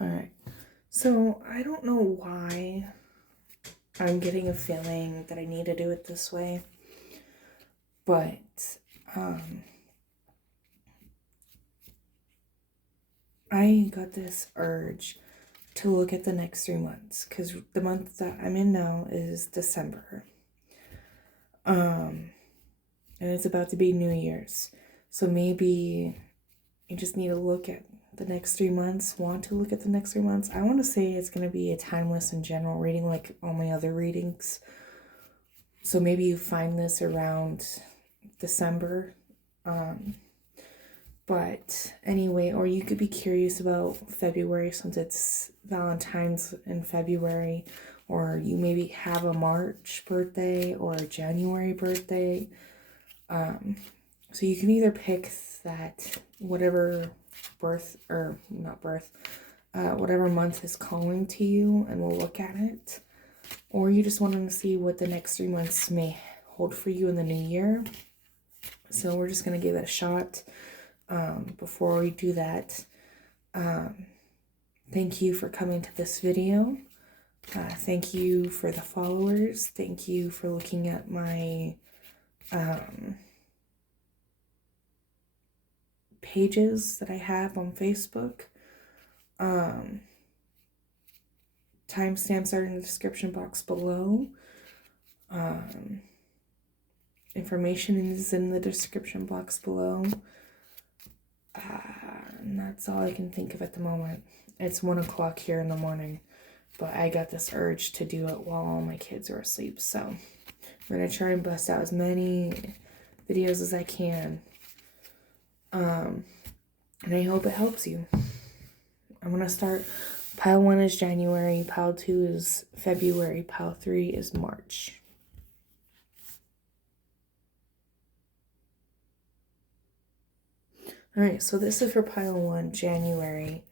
Alright, so I don't know why I'm getting a feeling that I need to do it this way, but I got this urge to look at the next 3 months, because the month that I'm in now is December. And it's about to be New Year's. So maybe you just need to look at the next 3 months, want to look at the next 3 months. I want to say it's going to be a timeless and general reading like all my other readings. So maybe you find this around December. But anyway, or you could be curious about February since it's Valentine's in February, or you maybe have a March birthday or a January birthday. So you can either pick that whatever whatever month is calling to you, and we'll look at it. Or you just want to see what the next 3 months may hold for you in the new year. So we're just going to give it a shot. Before we do that, thank you for coming to this video. Thank you for the followers. Thank you for looking at my pages that I have on Facebook. Timestamps are in the description box below. Information is in the description box below. And that's all I can think of at the moment. It's 1 o'clock here in the morning, but I got this urge to do it while all my kids are asleep. So we're gonna try and bust out as many videos as I can. And I hope it helps you. I'm gonna start. Pile 1 is January, pile 2 is February, pile 3 is March. Alright, so this is for pile 1, January.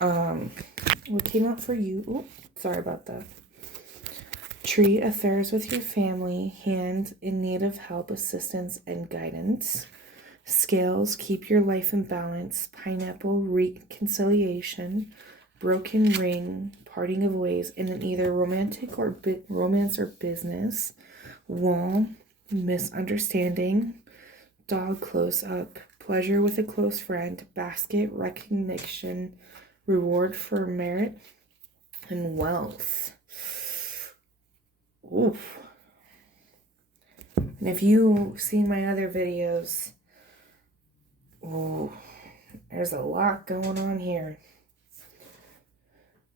What came out for you? Oh, sorry about that. Tree, affairs with your family, hand, in need of help, assistance, and guidance. Scales, keep your life in balance. Pineapple, reconciliation. Broken ring, parting of ways, in an either romantic or romance or business. Wall, misunderstanding. Dog, close up. Pleasure with a close friend. Basket, recognition. Reward for merit. And wealth. Oof. And if you've seen my other videos, ooh, there's a lot going on here.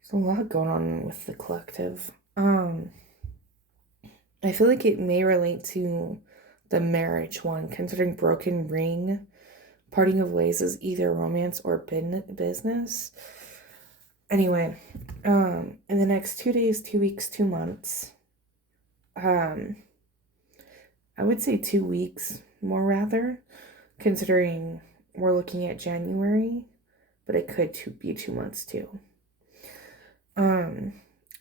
There's a lot going on with the collective. I feel like it may relate to the marriage one, considering broken ring. Parting of ways is either romance or business. Anyway, in the next 2 days, 2 weeks, 2 months, I would say 2 weeks more rather, considering we're looking at January, but it could be 2 months too.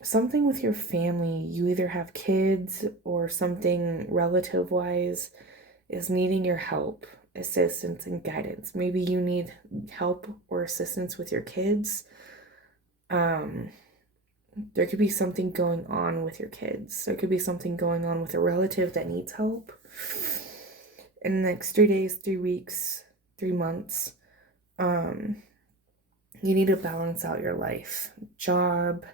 Something with your family, you either have kids or something relative wise is needing your help, assistance, and guidance. Maybe you need help or assistance with your kids. There could be something going on with your kids. There could be something going on with a relative that needs help. In the next 3 days, 3 weeks, 3 months, you need to balance out your life. Job,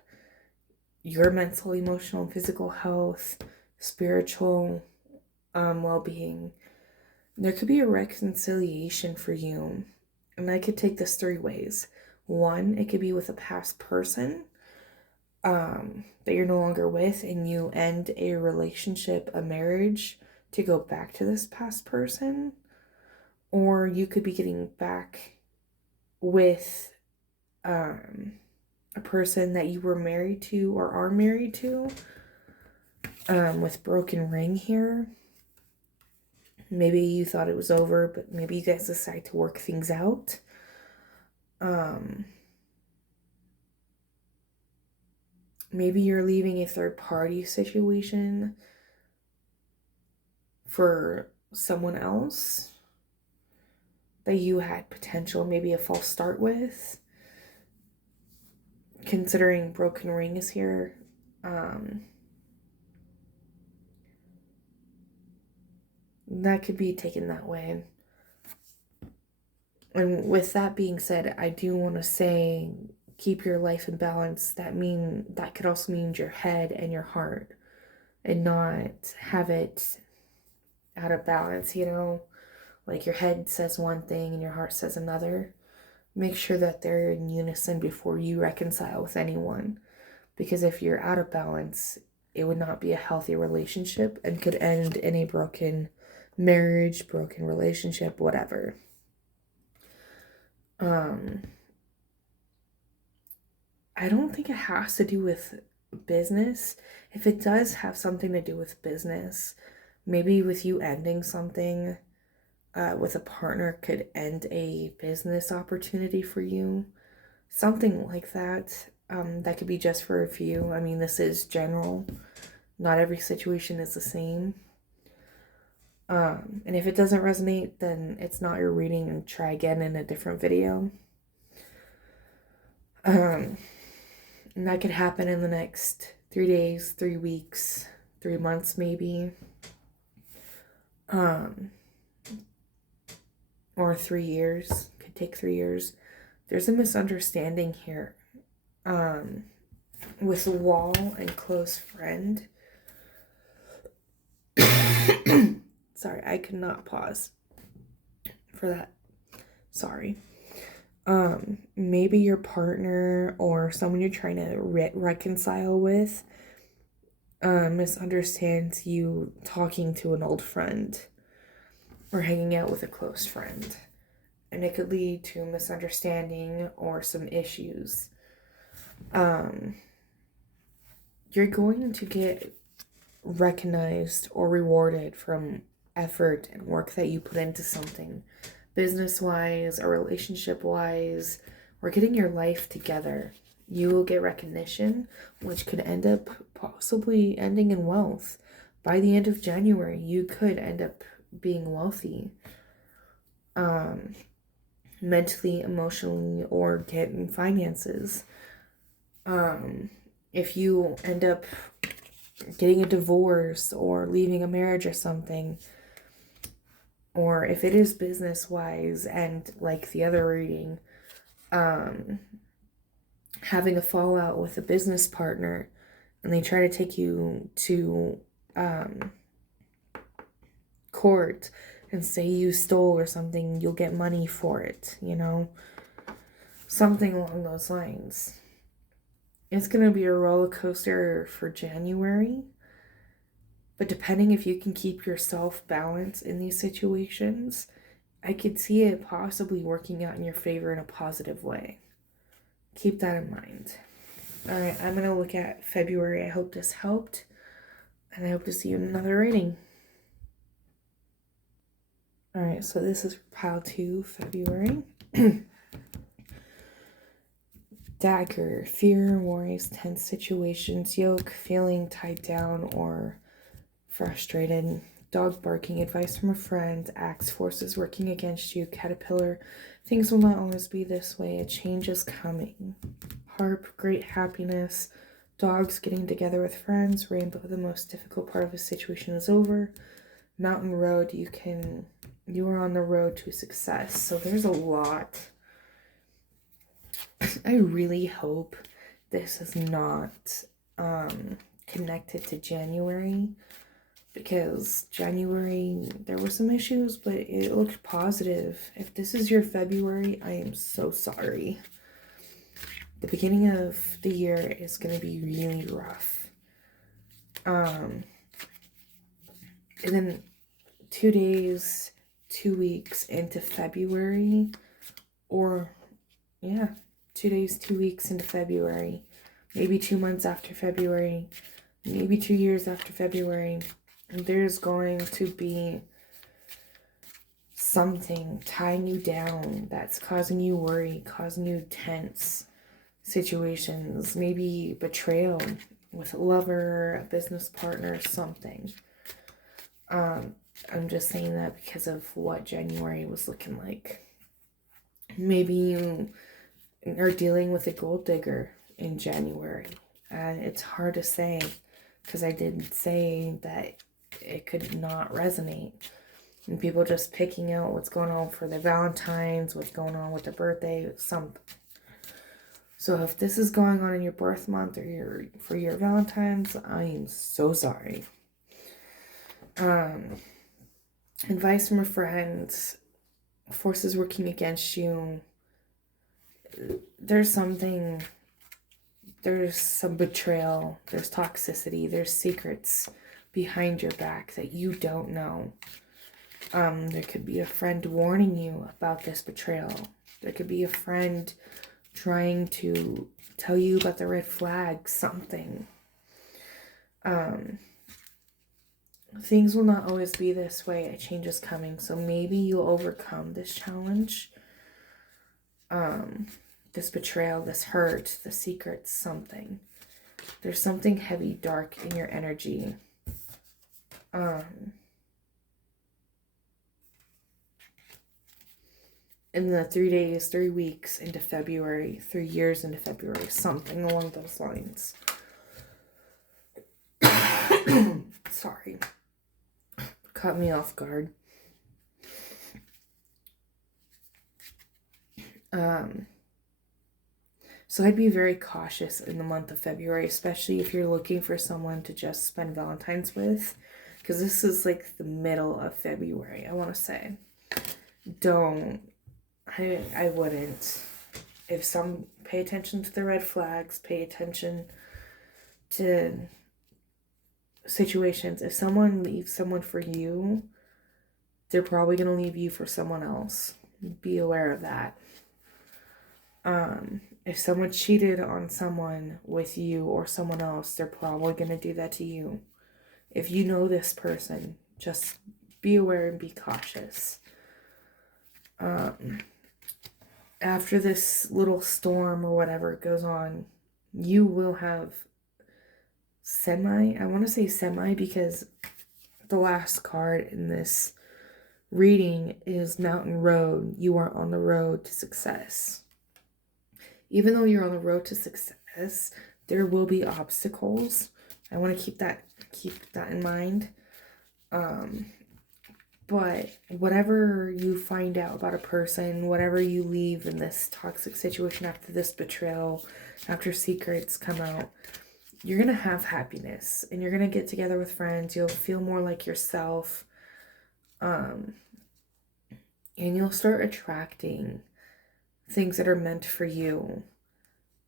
your mental, emotional, and physical health, spiritual well-being. There could be a reconciliation for you. And I could take this 3 ways. 1, it could be with a past person that you're no longer with, and you end a relationship, a marriage, to go back to this past person. Or you could be getting back with a person that you were married to or are married to, with broken ring here. Maybe you thought it was over, but maybe you guys decide to work things out. Maybe you're leaving a third-party situation for someone else that you had potential, maybe a false start with. considering broken ring is here, that could be taken that way. And with that being said, I do want to say, keep your life in balance. That could also mean your head and your heart, and not have it out of balance, you know? Like your head says one thing and your heart says another. Make sure that they're in unison before you reconcile with anyone. Because if you're out of balance, it would not be a healthy relationship and could end in a broken marriage, broken relationship, whatever. I don't think it has to do with business. If it does have something to do with business, maybe with you ending something with a partner could end a business opportunity for you. Something like that. That could be just for a few. I mean, this is general. Not every situation is the same. And if it doesn't resonate, then it's not your reading, and try again in a different video. And that could happen in the next 3 days, 3 weeks, 3 months maybe. Or 3 years. Could take 3 years. There's a misunderstanding here. With a wall and close friend. Sorry, I could not pause for that. Sorry. Maybe your partner or someone you're trying to reconcile with misunderstands you talking to an old friend or hanging out with a close friend, and it could lead to a misunderstanding or some issues. You're going to get recognized or rewarded from effort and work that you put into something, business-wise or relationship-wise, or getting your life together. You will get recognition, which could end up possibly ending in wealth. By the end of January, you could end up being wealthy, mentally, emotionally, or getting finances. If you end up getting a divorce or leaving a marriage or something, or if it is business-wise and like the other reading, having a fallout with a business partner and they try to take you to court and say you stole or something, you'll get money for it, you know? Something along those lines. It's going to be a roller coaster for January. But depending if you can keep yourself balanced in these situations, I could see it possibly working out in your favor in a positive way. Keep that in mind. Alright, I'm going to look at February. I hope this helped. And I hope to see you in another reading. Alright, so this is pile 2, February. Dagger, fear, worries, tense situations, yoke, feeling tied down or frustrated, dog barking, advice from a friend, axe, forces working against you, caterpillar, things will not always be this way, a change is coming, harp, great happiness, dogs getting together with friends, rainbow, the most difficult part of a situation is over, mountain road, you are on the road to success. So there's a lot. I really hope this is not connected to January, because January there were some issues, but it looked positive. If this is your February, I am so sorry. The beginning of the year is going to be really rough. And then 2 days, 2 weeks into February, or yeah, 2 days, 2 weeks into February, maybe 2 months after February, maybe 2 years after February, there's going to be something tying you down that's causing you worry, causing you tense situations, maybe betrayal with a lover, a business partner, something. I'm just saying that because of what January was looking like. Maybe you are dealing with a gold digger, in January. And it's hard to say because I did say that it could not resonate. And people just picking out what's going on for their Valentine's, what's going on with their birthday, something. So if this is going on in your birth month or for your Valentine's, I am so sorry. Advice from a friend, forces working against you. There's some betrayal, there's toxicity, there's secrets behind your back that you don't know. There could be a friend warning you about this betrayal. There could be a friend trying to tell you about the red flags, something. Things will not always be this way. A change is coming. So maybe you'll overcome this challenge. This betrayal, this hurt, the secrets, something. There's something heavy, dark in your energy. In the 3 days, 3 weeks into February, 3 years into February, something along those lines. Sorry. Caught me off guard. So I'd be very cautious in the month of February, especially if you're looking for someone to just spend Valentine's with, because this is like the middle of February, I want to say. I wouldn't. Pay attention to the red flags, pay attention to situations. If someone leaves someone for you, they're probably going to leave you for someone else. Be aware of that. If someone cheated on someone with you or someone else, they're probably going to do that to you. If you know this person, just be aware and be cautious. After this little storm or whatever goes on, you will have I want to say semi because the last card in this reading is Mountain Road. You are on the road to success. Even though you're on the road to success, there will be obstacles. I want to keep that in mind. But whatever you find out about a person, whatever you leave in this toxic situation after this betrayal, after secrets come out, you're going to have happiness. And you're going to get together with friends. You'll feel more like yourself. And you'll start attracting things that are meant for you.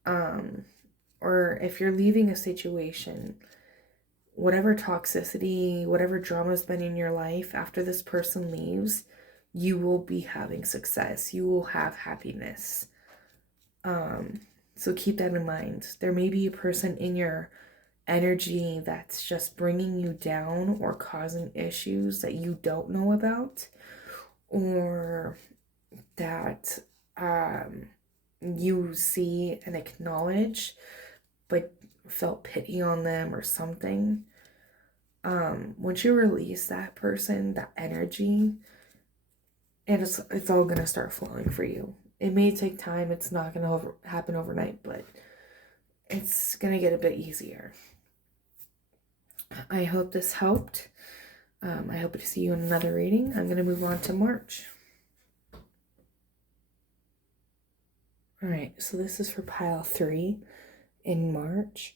Or if you're leaving a situation, whatever toxicity, whatever drama's been in your life, after this person leaves, you will be having success. You will have happiness. So keep that in mind. There may be a person in your energy that's just bringing you down or causing issues that you don't know about, or that you see and acknowledge but felt pity on them or something. Once you release that person, that energy, and it's all gonna start flowing for you. It may take time. It's not gonna happen overnight, but it's gonna get a bit easier. I hope this helped. I hope to see you in another reading. I'm gonna move on to March. All right, so this is for pile 3 in March.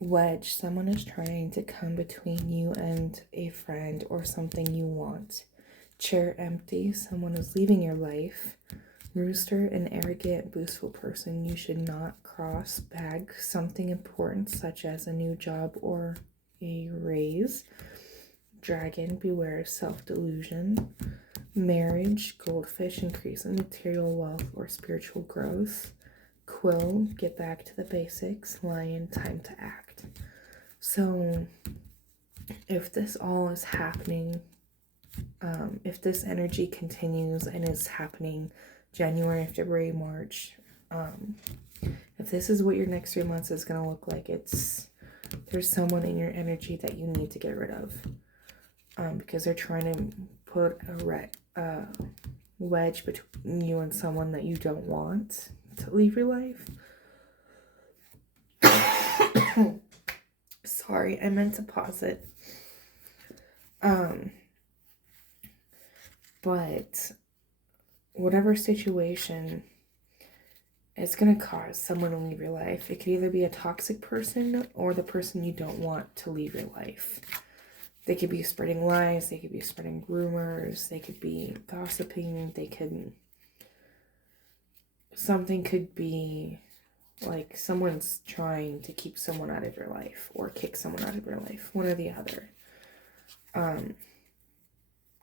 Wedge, someone is trying to come between you and a friend or something you want. Chair empty, someone is leaving your life. Rooster, an arrogant, boastful person you should not cross. Bag, something important such as a new job or a raise. Dragon, beware of self-delusion. Marriage, goldfish, increase in material wealth or spiritual growth. Quill, get back to the basics. Lion, time to act. So if this all is happening, if this energy continues and is happening January, February, March, if this is what your next 3 months is going to look like, there's someone in your energy that you need to get rid of, because they're trying to put a wedge between you and someone that you don't want to leave your life. Sorry, I meant to pause it. But whatever situation, it's going to cause someone to leave your life. It could either be a toxic person or the person you don't want to leave your life. They could be spreading lies, they could be spreading rumors, they could be gossiping, something could be like someone's trying to keep someone out of your life or kick someone out of your life, one or the other.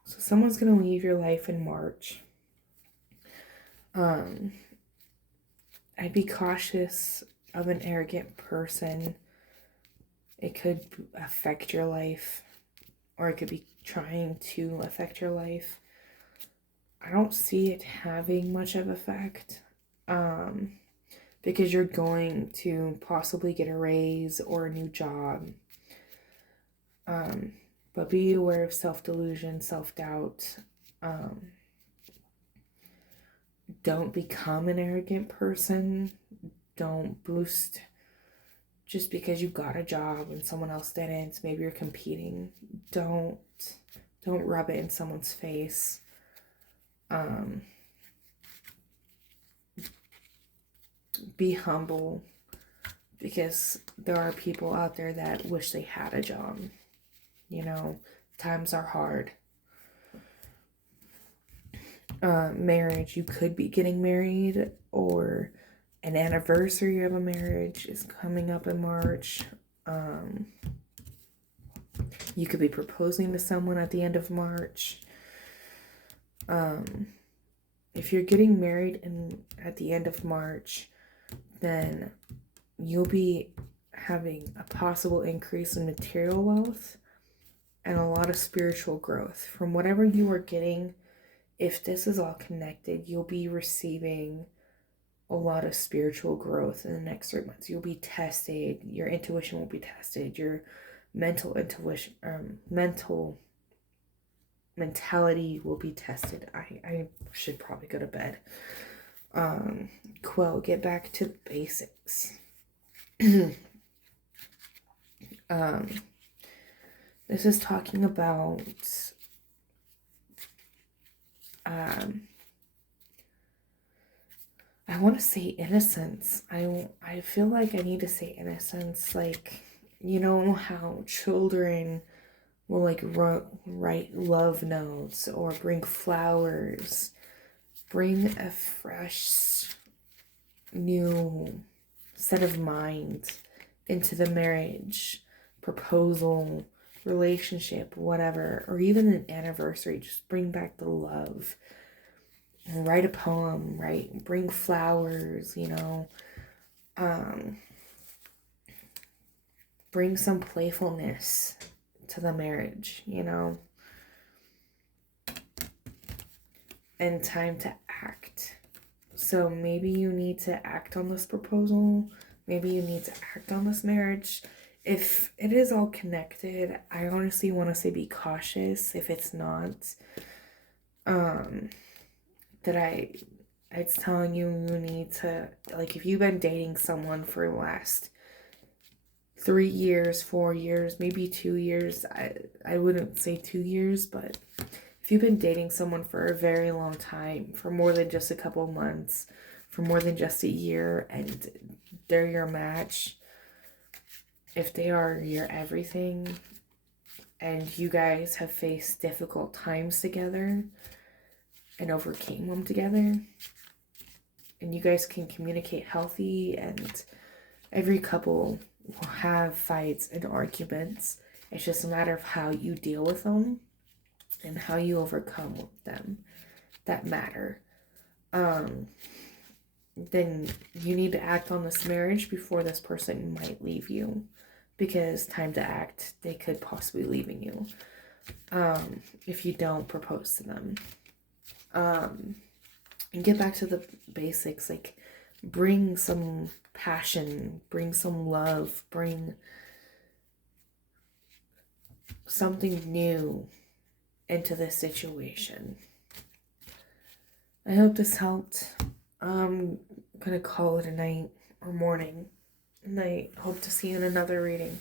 So someone's going to leave your life in March. I'd be cautious of an arrogant person. It could affect your life, or it could be trying to affect your life. I don't see it having much of effect, because you're going to possibly get a raise or a new job. But be aware of self-delusion, self-doubt. Don't become an arrogant person. Don't boost just because you got a job and someone else didn't. Maybe you're competing. Don't rub it in someone's face. Be humble, because there are people out there that wish they had a job. You know, times are hard. Marriage, you could be getting married, or an anniversary of a marriage is coming up in March. You could be proposing to someone at the end of March. If you're getting married at the end of March, then you'll be having a possible increase in material wealth and a lot of spiritual growth. From whatever you are getting, if this is all connected, you'll be receiving a lot of spiritual growth in the next 3 months. You'll be tested. Your intuition will be tested. Your mental mentality will be tested. I should probably go to bed. Quote, get back to the basics. This is talking about I want to say innocence. I feel like I need to say innocence. Like, you know how children will like write love notes or bring flowers, bring a fresh new set of mind into the marriage, proposal, relationship, whatever, or even an anniversary. Just bring back the love. Write a poem, bring flowers, you know. Bring some playfulness to the marriage, you know. And time to act. So maybe you need to act on this proposal. Maybe you need to act on this marriage. If it is all connected, I honestly want to say be cautious if it's not. It's telling you need to, like, if you've been dating someone for the last 3 years, 4 years, maybe 2 years, I wouldn't say 2 years, but if you've been dating someone for a very long time, for more than just a couple months, for more than just a year, and they're your match, if they are your everything, and you guys have faced difficult times together and overcame them together, and you guys can communicate healthy, and every couple will have fights and arguments. It's just a matter of how you deal with them and how you overcome them that matter. Then you need to act on this marriage before this person might leave you, because time to act, they could possibly leaving you if you don't propose to them. And get back to the basics, like bring some passion, bring some love, bring something new into this situation. I hope this helped. I'm gonna call it a night or morning. And I hope to see you in another reading.